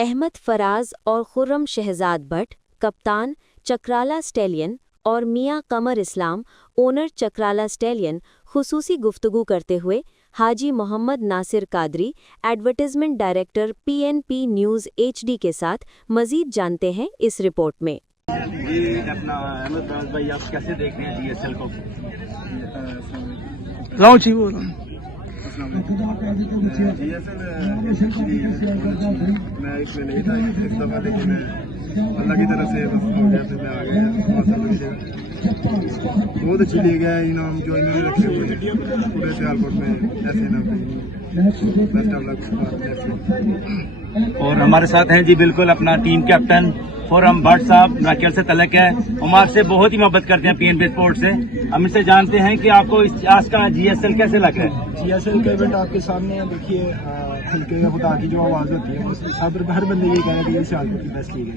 احمد فراز اور خرم شہزاد بٹ، کپتان چکرالہ اسٹیلین، اور میاں قمر اسلام، اونر چکرالہ اسٹیلین، خصوصی گفتگو کرتے ہوئے حاجی Muhammad Nasir Qadri, advertisement director PNP news HD کے ساتھ مزید جانتے ہیں اس رپورٹ میں۔ جی اپنا احمد فراز بھائی، آپ کیسے دیکھ رہے ہیں GSL کو؟ میں اس میں نہیں تھا اس دفعہ، لیکن اللہ کی طرف سے بس ہو گیا، پھر میں آ گیا۔ بہت اچھی لیگ ہے، انعام جو انہوں نے رکھے ہوئے ہیں پورے سیالکوٹ میں، ایسے انعام بیسٹ آف لک۔ اور ہمارے ساتھ ہیں جی بالکل اپنا ٹیم کیپٹن خرم بٹ صاحب، ناکیل سے تعلق ہے، عمار سے بہت ہی محبت کرتے ہیں PNP اسپورٹ سے۔ ہم ان سے جانتے ہیں کہ آپ کو آج کا GSL کیسے لگ رہا ہے؟ GSL کا ایونٹ آپ کے سامنے ہے، دیکھیے ہلکے خدا کی جو آواز ہوتی ہے وہ ہر بندے یہ کہہ رہے ہیں کہ یہ سیالکوٹ کی بیسٹ لیگ ہے،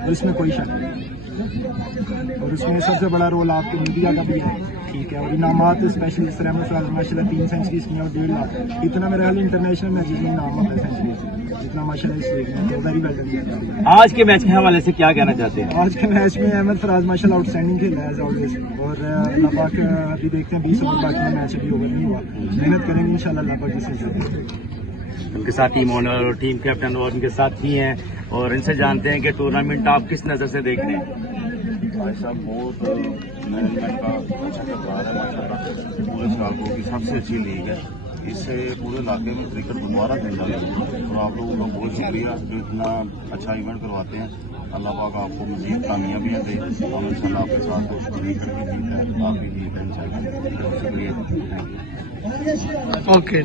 اور اس میں کوئی شک نہیں، اور اس میں سب سے بڑا رول آپ کے میڈیا کا بھی ہے، ٹھیک ہے، اور انعامات اسپیشلی اس طرح ماشاء اللہ 3 سینچریز کی اور 1.5 لاکھ، اتنا میرا خیال انٹرنیشنل میچز میں انعام ہوتا ہے سینچریز جتنا ماشاء اللہ اس لیگ میں، ویری ویل ڈن۔ آج کے میچ کے حوالے سے کیا کہنا چاہتے ہیں؟ آج کے میچ میں احمد فراز ماشاء اللہ آؤٹ اسٹینڈنگ کھیلا ہے ایز آلویز، اور اللہ پاک ابھی دیکھتے ہیں 20 اوور باقی میں میچ ابھی اوور نہیں ہوا، محنت کریں گے انشاءاللہ اللہ پاک جسے جائے۔ ان کے ساتھ ٹیم اونر اور ٹیم کیپٹن اور ان کے ساتھ ہی ہیں، اور ان سے جانتے ہیں کہ ٹورنامنٹ آپ کس نظر سے دیکھ رہے ہیں؟ بھائی صاحب بہت مینجمنٹ کا اچھا کردار ہے ماشاء اللہ، پورے سیالکوٹ کی سب سے اچھی لیگ ہے، اس سے پورے علاقے میں کرکٹ دوبارہ کھیلنا ہے، اور آپ لوگوں کا بہت شکریہ جو اتنا اچھا ایونٹ کرواتے ہیں۔ اللہ پاک آپ کو مزید کامیابیاں دے، اور ان شاء اللہ آپ کے ساتھ کرکٹ کی جیت ہے، آپ کی جیت ہے ان شاء اللہ، شکریہ۔ اوکے۔